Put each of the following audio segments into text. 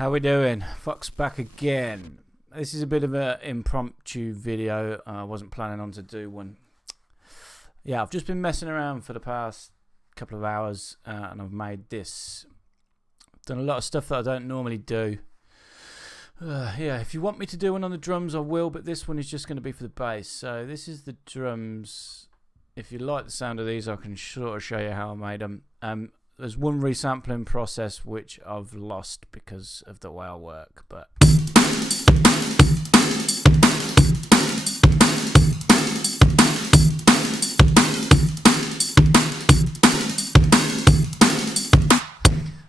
How we doing? Fox back again. This is a bit of an impromptu video. I wasn't planning on to do one. Yeah, I've just been messing around for the past couple of hours and I've made this. I've done a lot of stuff that I don't normally do. Yeah, if you want me to do one on the drums, I will, but this one is just going to be for the bass. So this is the drums. If you like the sound of these, I can sort of show you how I made them. There's one resampling process which I've lost because of the way I work, but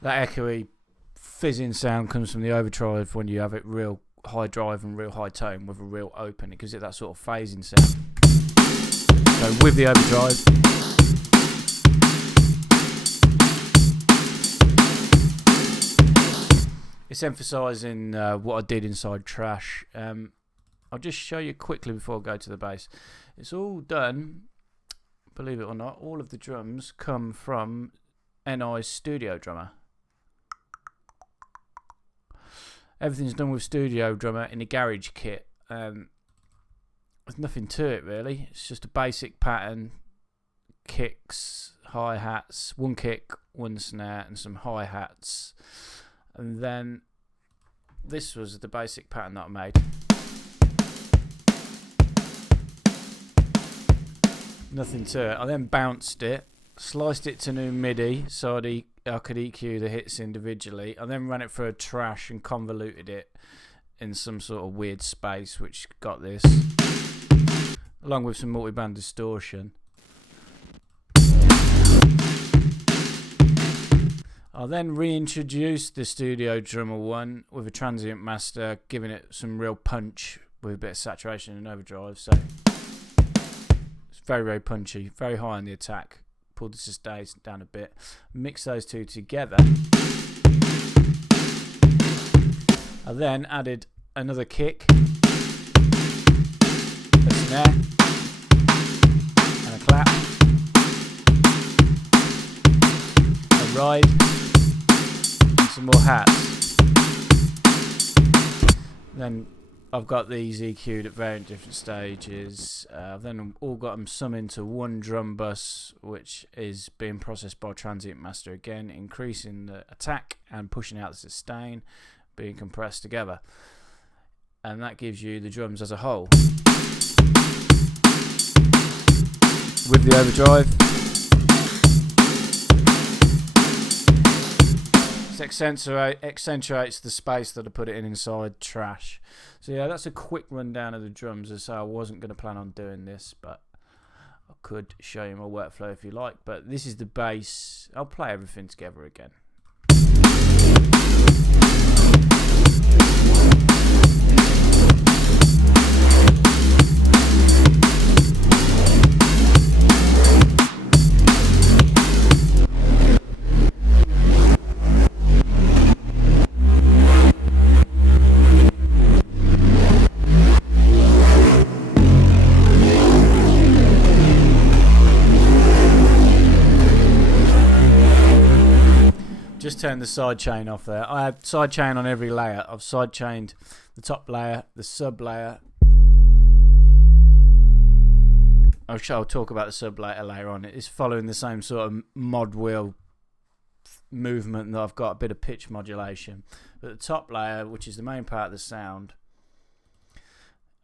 that echoey fizzing sound comes from the overdrive when you have it real high drive and real high tone with a real open. It gives it that sort of phasing sound. So with the overdrive, it's emphasising what I did inside Trash. I'll just show you quickly before I go to the bass. It's all done, believe it or not, all of the drums come from NI's Studio Drummer. Everything's done with Studio Drummer in a garage kit. There's nothing to it really. It's just a basic pattern, kicks, hi-hats, one kick, one snare and some hi-hats. And then this was the basic pattern that I made. Nothing to it. I then bounced it, sliced it to new MIDI so I could EQ the hits individually. I then ran it through a Trash and convoluted it in some sort of weird space, which got this, along with some multiband distortion. I'll then reintroduce the Studio Drummer one with a transient master, giving it some real punch with a bit of saturation and overdrive. So it's very, very punchy, very high on the attack. Pulled the sustain down a bit. Mix those two together. I then added another kick, a snare, and a clap, a ride, some more hats. Then I've got these EQ'd at very different stages. I've then all got them summed into one drum bus, which is being processed by transient master again, increasing the attack and pushing out the sustain, being compressed together, and that gives you the drums as a whole with the overdrive. Accentuates the space that I put it in inside Trash. So yeah, that's a quick rundown of the drums. As I say, I wasn't going to plan on doing this, but I could show you my workflow if you like. But this is the bass. I'll play everything together again. Just turned the sidechain off there. I had sidechain on every layer. I've sidechained the top layer, the sub layer. I'll talk about the sub layer later on. It's following the same sort of mod wheel movement that I've got a bit of pitch modulation. But the top layer, which is the main part of the sound,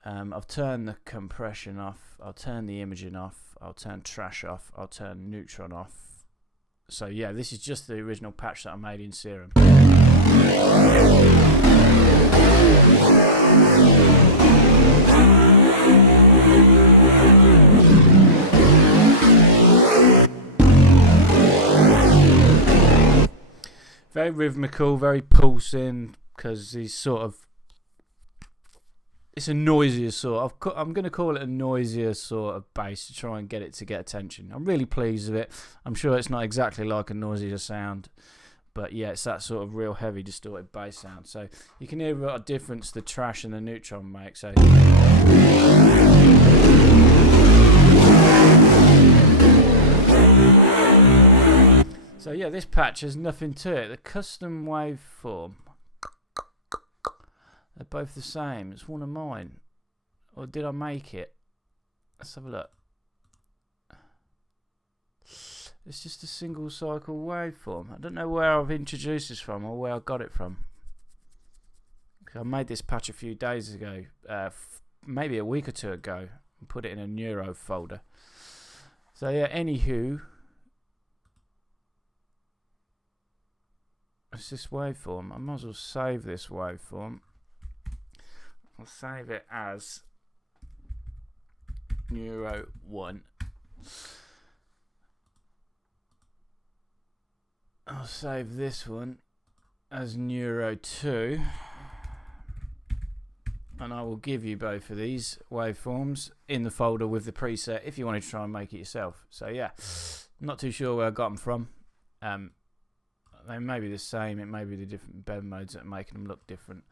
I've turned the compression off. I'll turn the imaging off. I'll turn Trash off. I'll turn Neutron off. So yeah, this is just the original patch that I made in Serum. Very rhythmical, very pulsing, because he's sort of, it's a Noisia sort of, I'm going to call it a Noisia sort of bass to try and get it to get attention. I'm really pleased with it. I'm sure it's not exactly like a Noisia sound, but yeah, it's that sort of real heavy distorted bass sound. So you can hear what a difference the Trash and the Neutron make. So So yeah, this patch has nothing to it. The custom waveform. They're both the same. It's one of mine. Or did I make it? Let's have a look. It's just a single cycle waveform. I don't know where I've introduced this from or where I got it from. I made this patch a few days ago, maybe a week or two ago, and put it in a Neuro folder. So yeah, anywho, it's this waveform. I might as well save this waveform. I'll save it as Neuro 1. I'll save this one as Neuro 2. And I will give you both of these waveforms in the folder with the preset if you wanted to try and make it yourself. So yeah, not too sure where I got them from. They may be the same. It may be the different bend modes that are making them look different.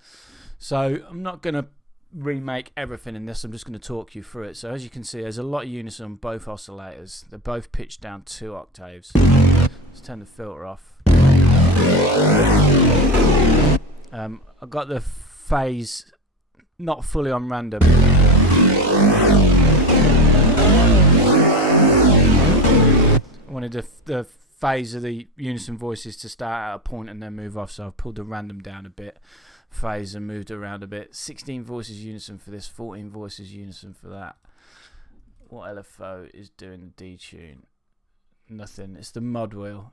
So I'm not going to remake everything in this. I'm just going to talk you through it. So as you can see, there's a lot of unison on both oscillators. They're both pitched down 2 octaves. Let's turn the filter off. I got the phase not fully on random. I wanted the phase of the unison voices to start at a point and then move off, so I've pulled the random down a bit, phase, and moved around a bit. 16 voices unison for this, 14 voices unison for that. What LFO is doing the detune? Nothing. It's the mod wheel.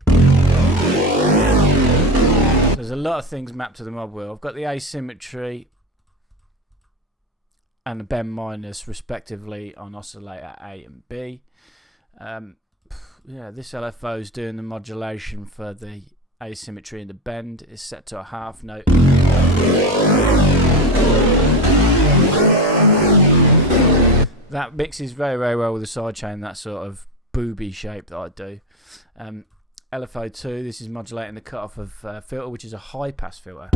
There's a lot of things mapped to the mod wheel. I've got the asymmetry and the bend minus respectively on oscillator A and B. Yeah, this LFO is doing the modulation for the asymmetry and the bend. It's set to a half note. That mixes very, very well with the sidechain, that sort of booby shape that I do. LFO 2, this is modulating the cutoff of filter, which is a high pass filter.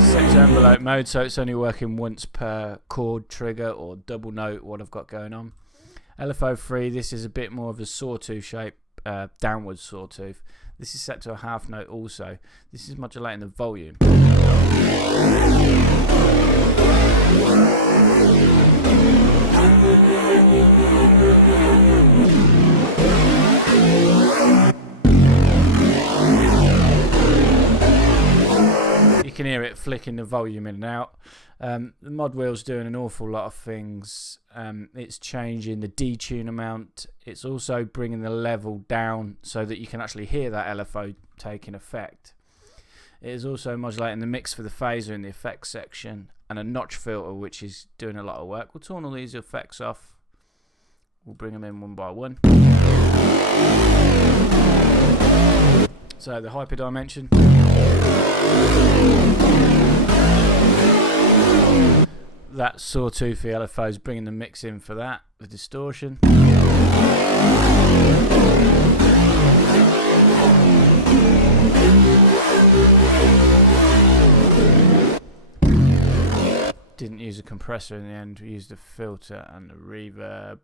Set to envelope mode, so it's only working once per chord, trigger, or double note, what I've got going on. LFO 3, this is a bit more of a sawtooth shape, downward sawtooth. This is set to a half note also. This is modulating the volume. You can hear it flicking the volume in and out. The mod wheel's doing an awful lot of things. It's changing the detune amount. It's also bringing the level down so that you can actually hear that LFO taking effect. It is also modulating the mix for the phaser in the effects section, and a notch filter, which is doing a lot of work. We'll turn all these effects off. We'll bring them in one by one. So the hyperdimension. That sawtoothy LFO is bringing the mix in for that. The distortion. Didn't use a compressor in the end, we used a filter and a reverb.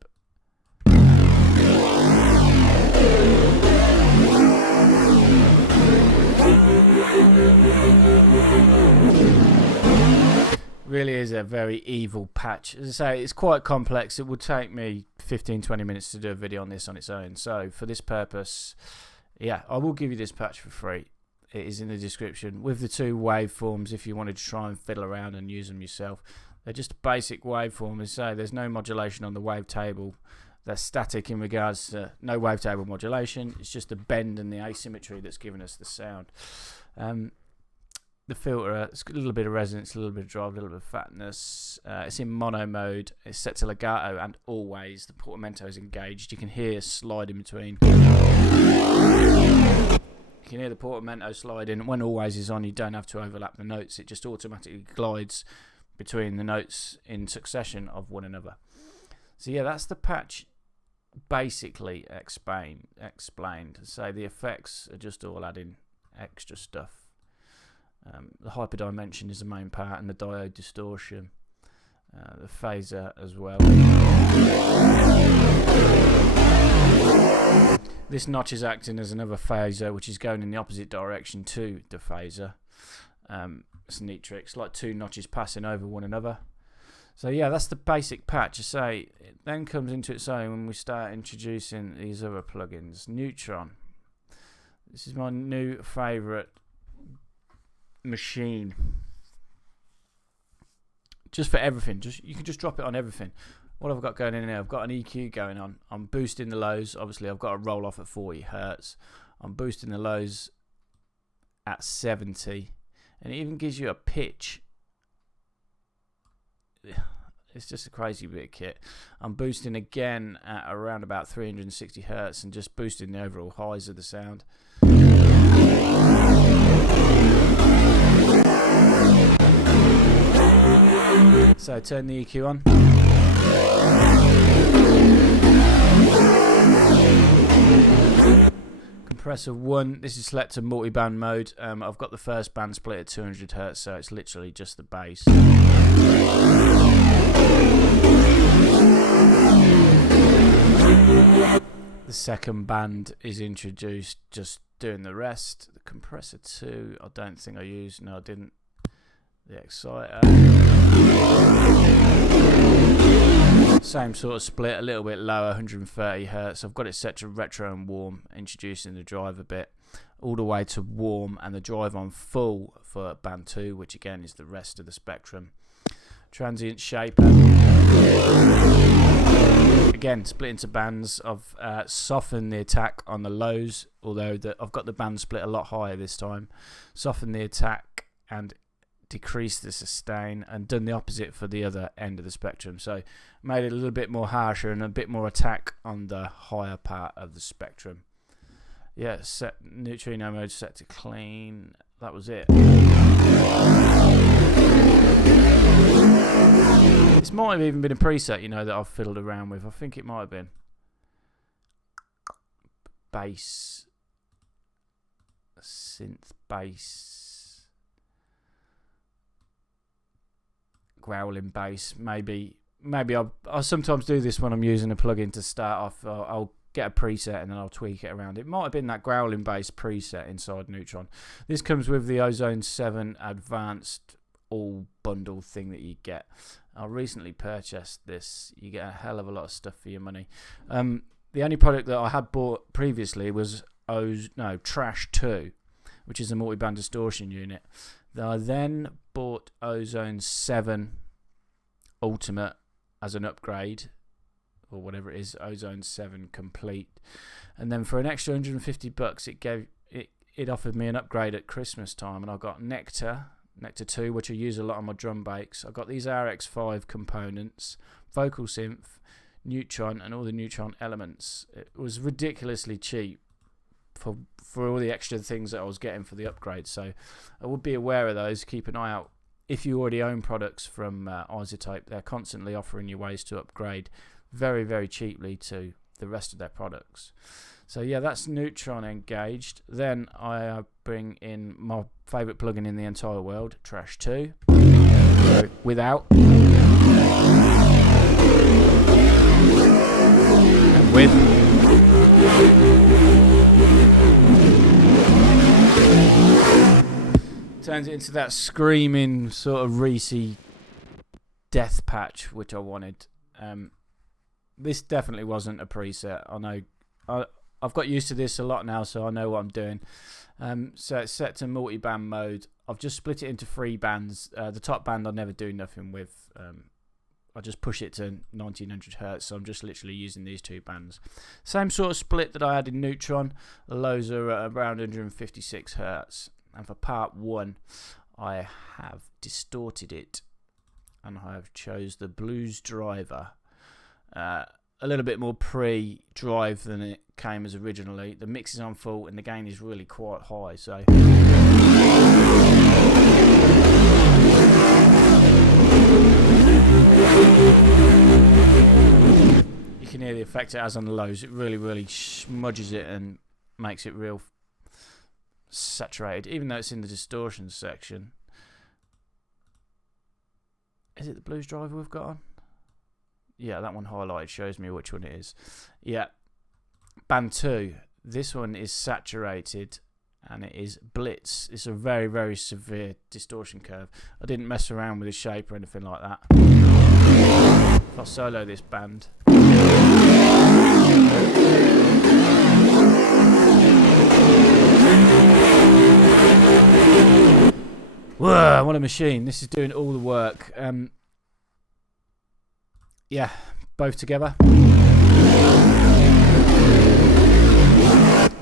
Really is a very evil patch. As I say, it's quite complex. It would take me 15-20 minutes to do a video on this on its own. So for this purpose, yeah, I will give you this patch for free. It is in the description with the 2 waveforms if you wanted to try and fiddle around and use them yourself. They're just a basic waveform. As I say, there's no modulation on the wavetable. They're static in regards to no wavetable modulation. It's just the bend and the asymmetry that's giving us the sound. The filter, it's got a little bit of resonance, a little bit of drive, a little bit of fatness. It's in mono mode. It's set to legato, and always the portamento is engaged. You can hear slide in between. You can hear the portamento sliding. When always is on, you don't have to overlap the notes. It just automatically glides between the notes in succession of one another. So yeah, that's the patch basically explained. So the effects are just all adding extra stuff. The hyperdimension is the main part, and the diode distortion, the phaser as well. This notch is acting as another phaser, which is going in the opposite direction to the phaser. It's a neat trick. It's like two notches passing over one another. So yeah, that's the basic patch. I say it then comes into its own when we start introducing these other plugins. Neutron. This is my new favourite machine. Just for everything. You can just drop it on everything. What I've got going in here, I've got an EQ going on. I'm boosting the lows. Obviously, I've got a roll off at 40 Hertz. I'm boosting the lows at 70, and it even gives you a pitch. It's just a crazy bit of kit. I'm boosting again at around about 360 Hertz and just boosting the overall highs of the sound. So turn the EQ on. Compressor 1, this is selector multi-band mode. I've got the first band split at 200 Hz, so it's literally just the bass. The second band is introduced, just doing the rest. The compressor 2, I don't think I used, no I didn't. The exciter. Same sort of split, a little bit lower, 130 Hz. I've got it set to retro and warm, introducing the drive a bit, all the way to warm, and the drive on full for band 2, which again is the rest of the spectrum. Transient shaper. Again, split into bands. I've softened the attack on the lows, although I've got the band split a lot higher this time. Softened the attack and decrease the sustain, and done the opposite for the other end of the spectrum, so made it a little bit more harsher and a bit more attack on the higher part of the spectrum. Yeah, set neutrino mode set to clean. That was it. This might have even been a preset, you know, that I've fiddled around with. I think it might have been bass, synth bass, growling bass. Maybe I'll sometimes do this when I'm using a plugin to start off. I'll get a preset and then I'll tweak it around. It might have been that growling bass preset inside Neutron. This comes with the Ozone 7 advanced all bundle thing that you get. I recently purchased this. You get a hell of a lot of stuff for your money. The only product that I had bought previously was Trash 2, which is a multi-band distortion unit. I then bought Ozone 7 Ultimate as an upgrade, or whatever it is, Ozone 7 Complete, and then for an extra $150 it offered me an upgrade at Christmas time, and I got Nectar 2, which I use a lot on my drum breaks. I got these RX5 components, vocal synth, Neutron, and all the Neutron elements. It was ridiculously cheap for all the extra things that I was getting for the upgrade, so I would be aware of those. Keep an eye out if you already own products from Izotope. They're constantly offering you ways to upgrade very, very cheaply to the rest of their products. So yeah, that's Neutron engaged. Then I bring in my favourite plugin in the entire world, Trash 2, without and with. Turns it into that screaming sort of Reese death patch which I wanted. This definitely wasn't a preset. I know I've got used to this a lot now, so I know what I'm doing. So it's set to multi-band mode. I've just split it into 3 bands. The top band I never do nothing with. I just push it to 1900 Hz, so I'm just literally using these 2 bands. Same sort of split that I had in Neutron. The lows are at around 156 Hz. And for part 1, I have distorted it, and I have chose the blues driver. A little bit more pre-drive than it came as originally. The mix is on full and the gain is really quite high, so you can hear the effect it has on the lows. It really smudges it and makes it real saturated, even though it's in the distortion section. Is it the blues driver we've got on? Yeah, that one highlighted shows me which one it is. Yeah, band 2. This one is saturated and it is blitz. It's a very, very severe distortion curve. I didn't mess around with the shape or anything like that. If I solo this band, whoa, what a machine. This is doing all the work. Yeah, both together.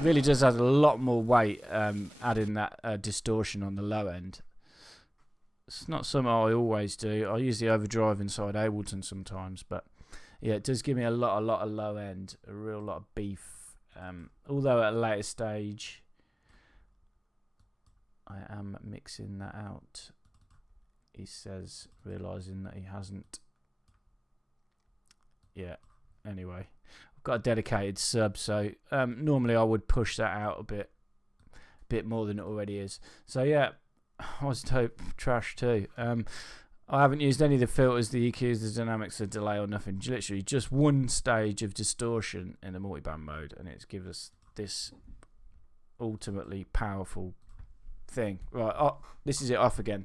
Really does add a lot more weight, adding that distortion on the low end. It's not something I always do. I use the overdrive inside Ableton sometimes, but yeah, it does give me a lot of low end, a real lot of beef. Although at a later stage, I am mixing that out. He says, realising that he hasn't. Yeah, anyway. I've got a dedicated sub, so normally I would push that out a bit more than it already is. So yeah, Izotope trash too. I haven't used any of the filters, the EQs, the dynamics, the delay or nothing. Literally just one stage of distortion in the multiband mode, and it's given us this ultimately powerful thing. Right, oh, this is it off again.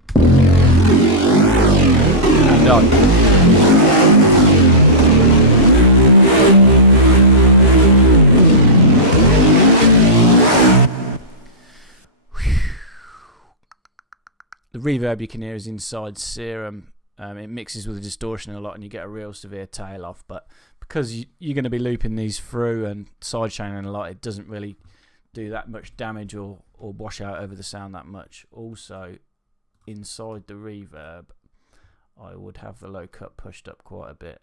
And on. The reverb you can hear is inside Serum. It mixes with the distortion a lot and you get a real severe tail off, but because you're going to be looping these through and sidechaining a lot, it doesn't really do that much damage or wash out over the sound that much. Also, inside the reverb, I would have the low cut pushed up quite a bit.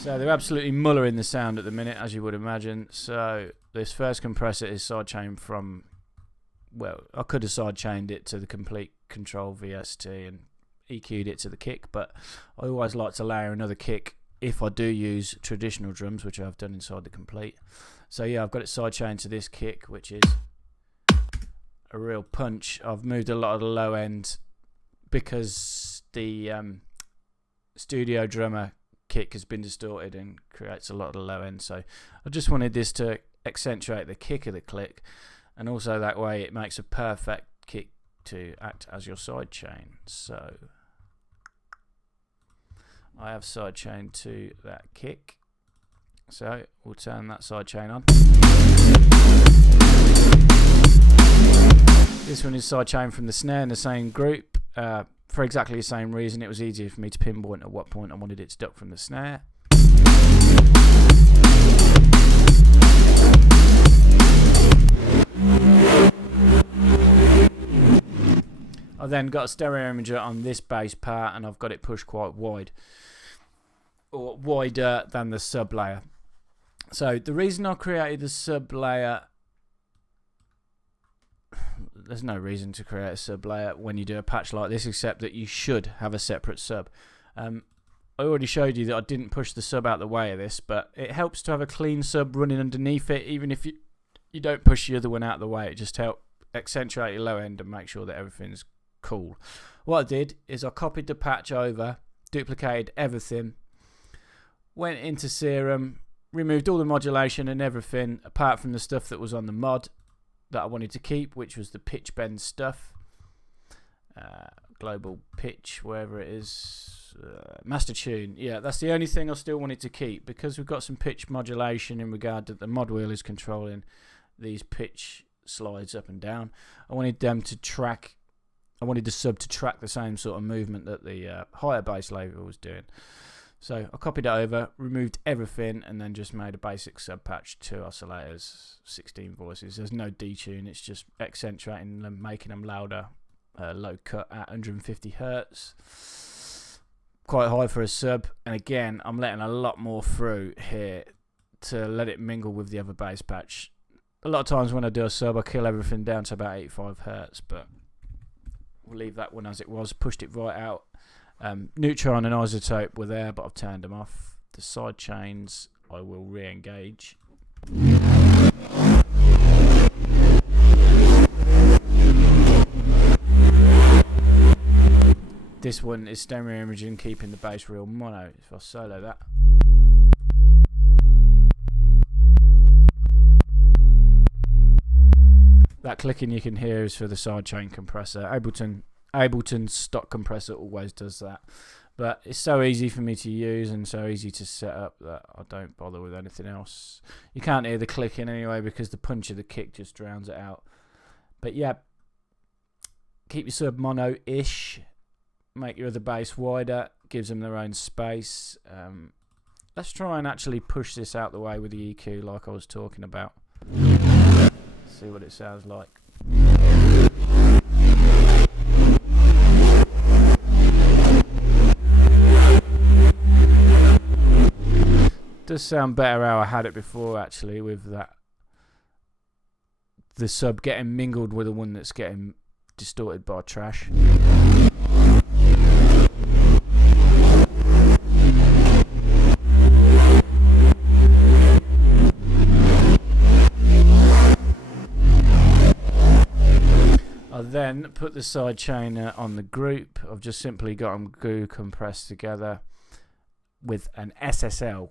So they're absolutely mullering the sound at the minute, as you would imagine. So this first compressor is sidechained from, well, I could have sidechained it to the complete control VST and EQ'd it to the kick, but I always like to layer another kick if I do use traditional drums, which I've done inside the complete. So yeah, I've got it sidechained to this kick, which is a real punch. I've moved a lot of the low end because the studio drummer kick has been distorted and creates a lot of the low end, so I just wanted this to accentuate the kick of the click, and also that way it makes a perfect kick to act as your sidechain. So I have sidechain to that kick, so we'll turn that sidechain on. This one is sidechain from the snare in the same group. For exactly the same reason, it was easier for me to pinpoint at what point I wanted it to duck from the snare. I then got a stereo imager on this bass part and I've got it pushed quite wide, or wider than the sub layer. So the reason I created the sub layer, there's no reason to create a sub layer when you do a patch like this, except that you should have a separate sub. I already showed you that I didn't push the sub out the way of this, but it helps to have a clean sub running underneath it, even if you don't push the other one out the way. It just helps accentuate your low end and make sure that everything's cool. What I did is I copied the patch over, duplicated everything, went into Serum, removed all the modulation and everything apart from the stuff that was on the mod that I wanted to keep, which was the pitch bend stuff, global pitch, wherever it is, master tune. Yeah, that's the only thing I still wanted to keep, because we've got some pitch modulation in regard that the mod wheel is controlling these pitch slides up and down. I wanted them to track, I wanted the sub to track the same sort of movement that the higher bass label was doing. So I copied it over, removed everything, and then just made a basic sub patch, 2 oscillators, 16 voices. There's no detune, it's just accentuating them, making them louder, low cut at 150 Hertz. Quite high for a sub, and again, I'm letting a lot more through here to let it mingle with the other bass patch. A lot of times when I do a sub, I kill everything down to about 85 Hertz, but we'll leave that one as it was, pushed it right out. Neutron and Izotope were there, but I've turned them off. The side chains I will re-engage. This one is stereo imaging, keeping the bass real mono. If I solo that. That clicking you can hear is for the sidechain compressor. Ableton's stock compressor always does that. But it's so easy for me to use and so easy to set up that I don't bother with anything else. You can't hear the clicking anyway because the punch of the kick just drowns it out. But yeah, keep your sub mono-ish. Make your other bass wider. Gives them their own space. Let's try and actually push this out the way with the EQ like I was talking about. See what it sounds like. Does sound better how I had it before, actually, with that the sub getting mingled with the one that's getting distorted by trash. I then put the sidechain on the group. I've just simply got them glue compressed together with an SSL.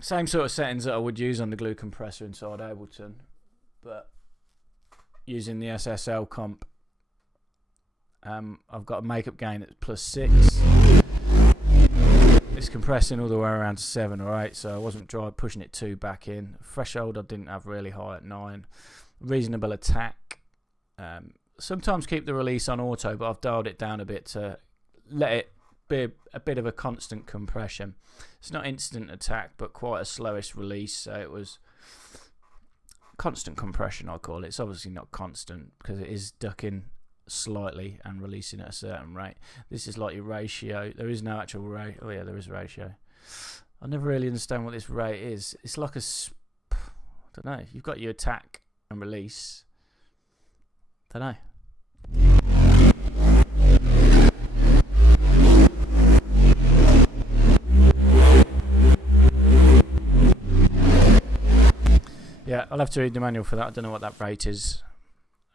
Same sort of settings that I would use on the glue compressor inside Ableton, but using the SSL comp. I've got a makeup gain at +6. It's compressing all the way around to 7 or 8, so I wasn't pushing it too back in. Threshold I didn't have really high at 9. Reasonable attack. Sometimes keep the release on auto, but I've dialed it down a bit to let it be a bit of a constant compression. It's not instant attack, but quite a slowish release, so it was constant compression, I call it. It's obviously not constant because it is ducking slightly and releasing at a certain rate. This is like your ratio. There is no actual rate. Oh yeah, there is ratio. I never really understand what this rate is. It's like I don't know. You've got your attack and release. Don't know. Yeah, I'll have to read the manual for that. I don't know what that rate is.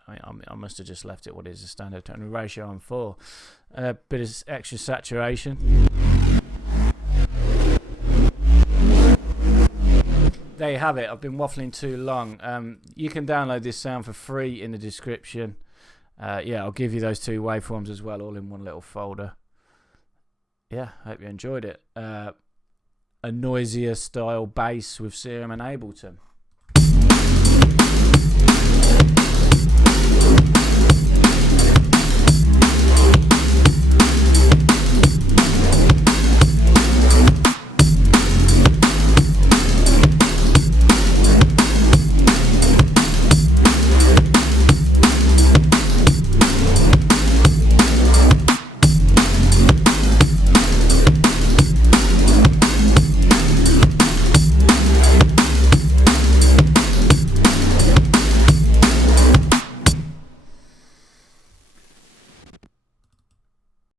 I must have just left it what is the standard. And the ratio on 4. A bit of extra saturation. There you have it. I've been waffling too long. You can download this sound for free in the description. Yeah, I'll give you those 2 waveforms as well, all in one little folder. Yeah, hope you enjoyed it. A Noisia style bass with Serum and Ableton.